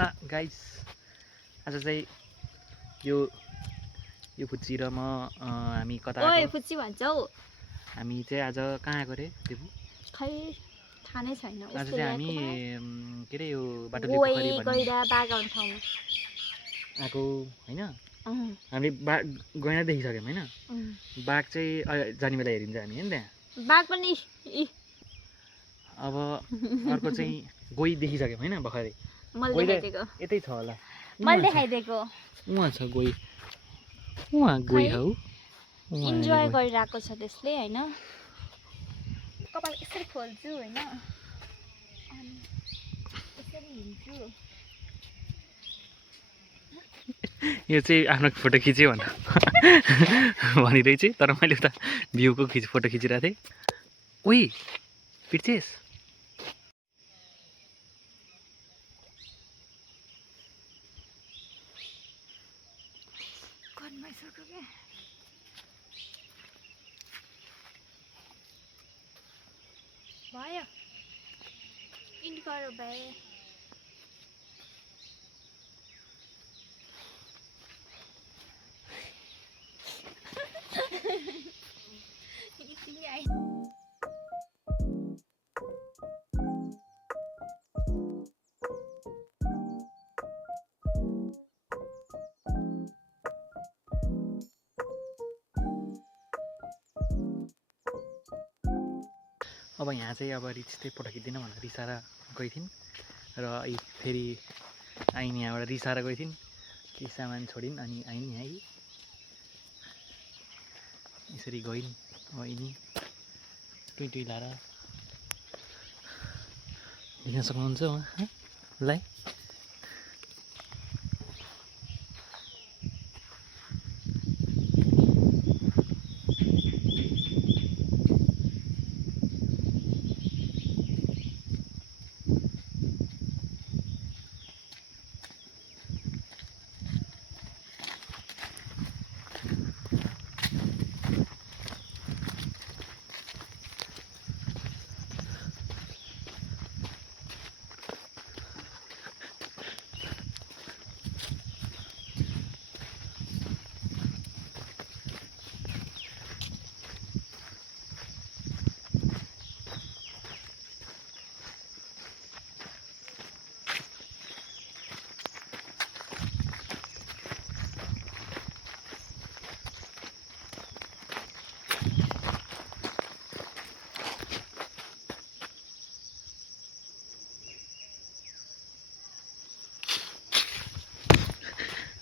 Guys आज चाहिँ यो फुच्ची र म हामी कता ओए आएको फुच्ची भन्छौ हामी चाहिँ आज कहाँ आएको रे देबु खै थाहा नै छैन आज उसले चाहिँ हामी ल्याएको के रे यो बाटोले गोइ पोखरी भन्ने गैडा बागान ठाउँमा आएको हैन हामीले बाघ गैँडा देखिसक्यौँ हैन बाघ चाहिँ जाने बेला हेरिन्छ हामी हैन त्यहाँ बाघ पनि अब अर्को चाहिँ गोइ देखिसक्यौँ हैन भर्खरै मैले देखाइदिएको यतै छ होला मैले देखाइदिएको उहाँ छ गोइ उहाँ गोइ हौ इन्जोय गरिरहेको छ त्यसले हैन कपाल यसरी खोल्छु हैन अनि यसरी हिँड्छु यो चाहिँ आफ्नो फोटो खिच्यो भनिरहेछ तर मैले उता भ्यूको फोटो खिचिरहेको थिएँ ओइ पिर्चेस भयो इन्ड गर भए अब यहाँ चाहिँ अब रिच चाहिँ फोटो खिच्दिनँ भनेर रिसाएर गइथिन् र फेरि आइन् यहाँबाट रिसाएर गइथिन् के सामान छोडिन् अनि आइन् यहाँ यसरी गइन् अब यिनी टुई लाएर देख्न सक्नुहुन्छ उहाँलाई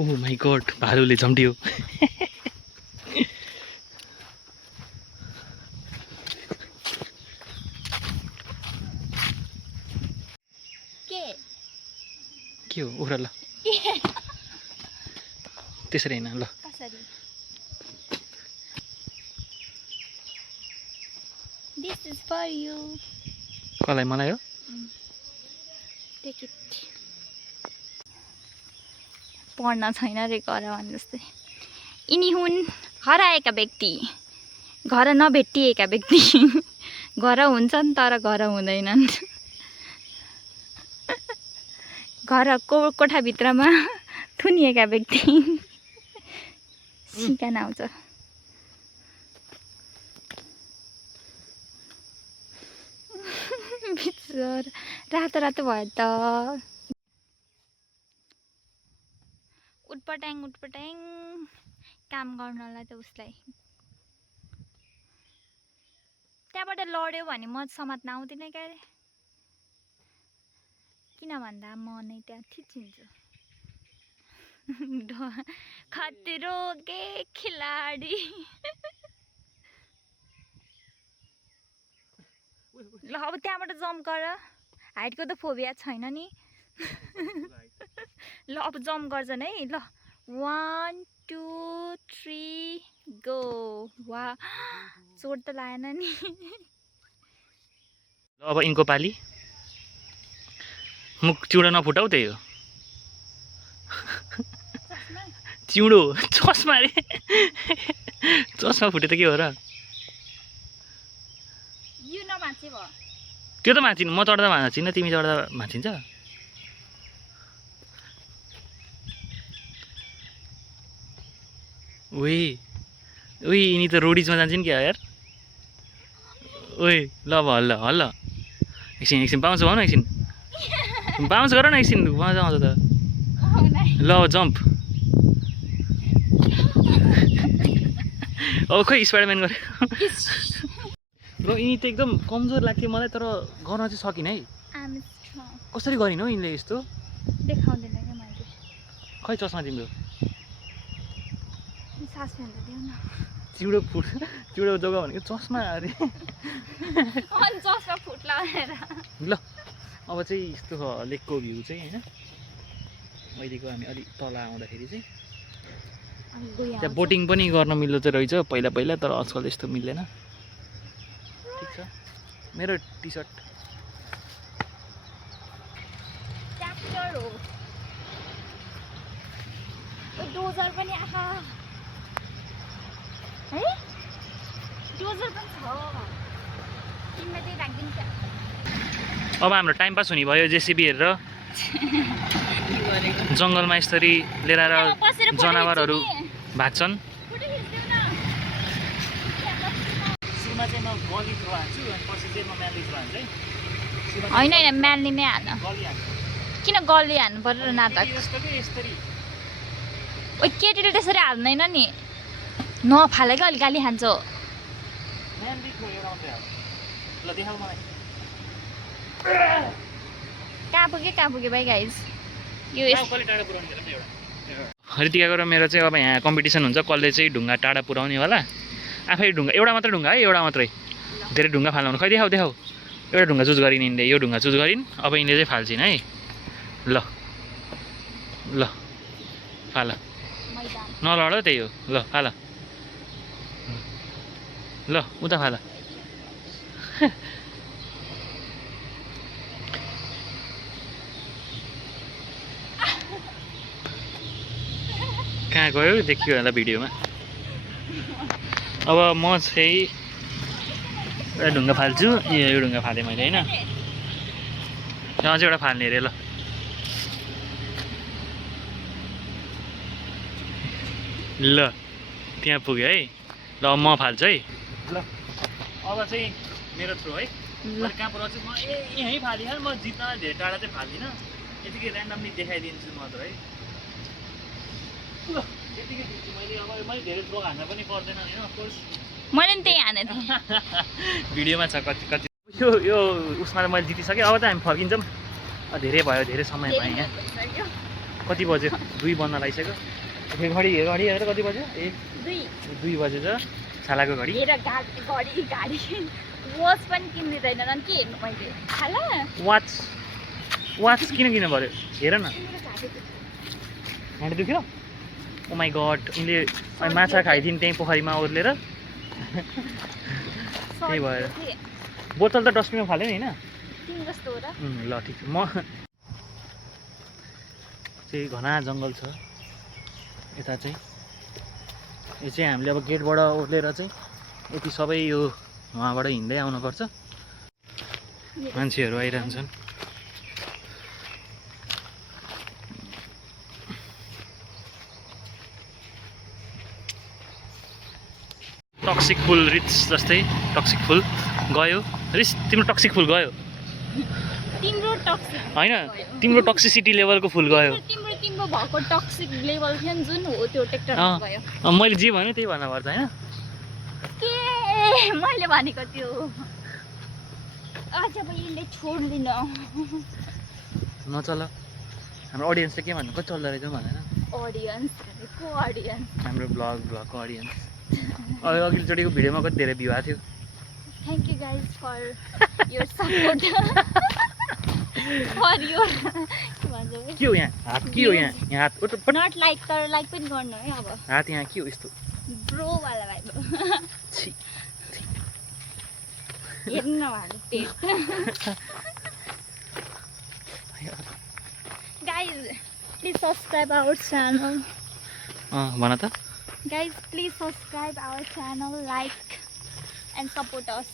ओह माई गॉड भालुले झम्टियो के हो उरा ल त्यसरी हैन ल This is for you. कसलाई मलाई हो Take it. पढ्न छैन रे घर भने जस्तै यिनी हुन् हराएका व्यक्ति घर नभेटिएका व्यक्ति घर हुन्छन् तर घर हुँदैनन् घरको कोठाभित्रमा थुनिएका व्यक्ति सिकान आउँछ रातो रातो भयो त उटपटाङ काम गर्नलाई त उसलाई त्यहाँबाट लड्यो भने म समात्न आउँदिनँ क्या रे किन भन्दा म नै त्यहाँ थिचिन्छु खतरो के खिलाडी ल अब त्यहाँबाट जम्प गर हाइटको त फोबिया छैन नि ल अब जम्प गर्छन् है ल 1 2 3 गो वा चोट त लागेन नि ल अब इनको पाली मुख चिउँडो नफुटाउ त्यही हो चिउँडो चस्मा रे चस्मा फुटे त के हो र यो नमाचे भयो त्यो त भाँचिनु म चढ्दा भाँचिन्न तिमी चढ्दा भाँचिन्छ ओइ ओइ यिनी त रोडिजमा जान्छन् क्या यार ओइ ल अब हल्ल हल्ल एकछिन बाउन्स भन एकछिन बाउन्स गर न एकछिन मजा आउँछ त ल जम्प अब खोइ स्पाइडरम्यान गरेको र यिनी त एकदम कमजोर लाग्थ्यो मलाई तर गर्न चाहिँ सकिनँ है कसरी गरिन् हौ यिनले यस्तो देखाउँदैन क्या मैले खै चस्मा तिम्रो सास फेर्न दिउ न चिउडो जग्गा भनेको चस्मा अरे अनि चस्मा फुट्ला भनेर ल अब चाहिँ यस्तो छ लेकको भ्यू चाहिँ होइन अहिलेको हामी अलिक तल आउँदाखेरि चाहिँ त्यहाँ बोटिङ पनि गर्न मिल्दो चाहिँ रहेछ पहिला पहिला तर आजकल यस्तो मिल्दैन ठिक छ मेरो टी सर्ट ट्र्याक्टर हो डोजर पनि आहा है डोजर पनि छ तिमीले चाहिँ राखिदिन्छ अब हाम्रो टाइम पास हुने भयो जेसिबी हेरेर जङ्गलमा यसरी लिएर आएर जनावरहरू भाग्छन् सुरुमा चाहिँ म गली थ्रो हान्छु अनि पछि चाहिँ म म्याली थ्रो हान्छु है होइन होइन म्याली नै हान गली हान्छु किन गल्ली हान्नु पर्यो र नाटक यस्तो कि यसरी ओ केटीले त्यसरी हाल्दैन नि नफाले क्या अलिक गाली खान्छ म्याली थ्रो एउटा मात्रै हाल्छु ल देखाऊ मलाई कहाँ पुग्यो भाइ गाइज यो हरितिकाको र मेरो चाहिँ अब यहाँ कम्पिटिसन हुन्छ कसले चाहिँ ढुङ्गा टाढा पुऱ्याउने होला आफै ढुङ्गा एउटा मात्रै ढुङ्गा है एउटा मात्रै धेरै ढुङ्गा फाल्नु खै देखाऊ एउटा ढुङ्गा चुज गरिन् यिनले यो ढुङ्गा चुज गरिन् अब यिनले चाहिँ फाल्छिन् है ल ल फाल नलड त्यही हो ल फाल ल उता फाल कहाँ गयो देखियो होला भिडियोमा अब म चाहिँ एउटा ढुङ्गा फाल्छु यो ढुङ्गा फालेँ मैले होइन यहाँ चाहिँ एउटा फाल्ने अरे ल ल त्यहाँ पुग्यो है ल म फाल्छु है ल अब चाहिँ मेरो थ्रो है मैले कहाँ पुऱ्याउँछु म यहीँ फालिहाल म जित्न धेरै टाढा चाहिँ फाल्दिनँ यतिकै ऱ्यान्डमली देखाइदिन्छु मात्र है ल यतिकै दिन्छु मैले अब मैले धेरै थ्रो हान्न पनि पर्दैन होइन अफकोर्स मैले नि त्यही हाने थिएँ भिडियोमा छ कति कति यो उसमा मैले जितिसकेँ अब त हामी फर्किन्छौँ धेरै भयो धेरै समय भयो यहाँ कति बज्यो 2 बज्न लागिसक्यो घडी हेरेर कति बज्यो 2 बजेछ छालाको घडी गाडी वाच पनि किन्दिँदैन के हेर्नु मैले छाला वाच किन पर्यो हेर न ह्यान्ड दुख्यो ओ माई गड उनले माछा खाइदिन् त्यहीँ पोखरीमा ओर्लेर त्यही भएर बोतल त डस्टबिनमा फाल्यो नि होइन ल ठिक छ म चाहिँ घना जङ्गल छ यता चाहिँ यो चाहिँ हामीले अब गेटबाट ओर्लेर चाहिँ यति सबै यो वहाँबाट हिँड्दै आउनुपर्छ मान्छेहरू आइरहन्छन् टक्सिक फुल रिच जस्तै टक्सिक फुल गयो रिच तिम्रो टक्सिक फुल गयो होइन तिम्रो टक्सिसिटी लेभलको फुल गयो तिम्रो भएको टक्सिक लेभल थियो नि जुन हो त्यो ट्र्याक्टर गयो मैले जे भने त्यही भन्नुपर्छ होइन के मैले भनेको त्यो आज अब यसले छोड्दिन नचल हाम्रो अडियन्सले के भन्नु कति चल्दो रहेछ भनेर अडियन्स हाम्रो ब्लगको अडियन्स अघिल्लोचोटिको भिडियोमा कति धेरै भ्यू आएको थियो thank you guys for your support for your के हो यहाँ हात के हो यहाँ हात नट लाइक तर लाइक पनि गर्नु है अब हात यहाँ के हो यस्तो ब्रो वाला भाइ हेर्नु न पेट guys please subscribe our channel भन त guys please subscribe our channel, like and support us.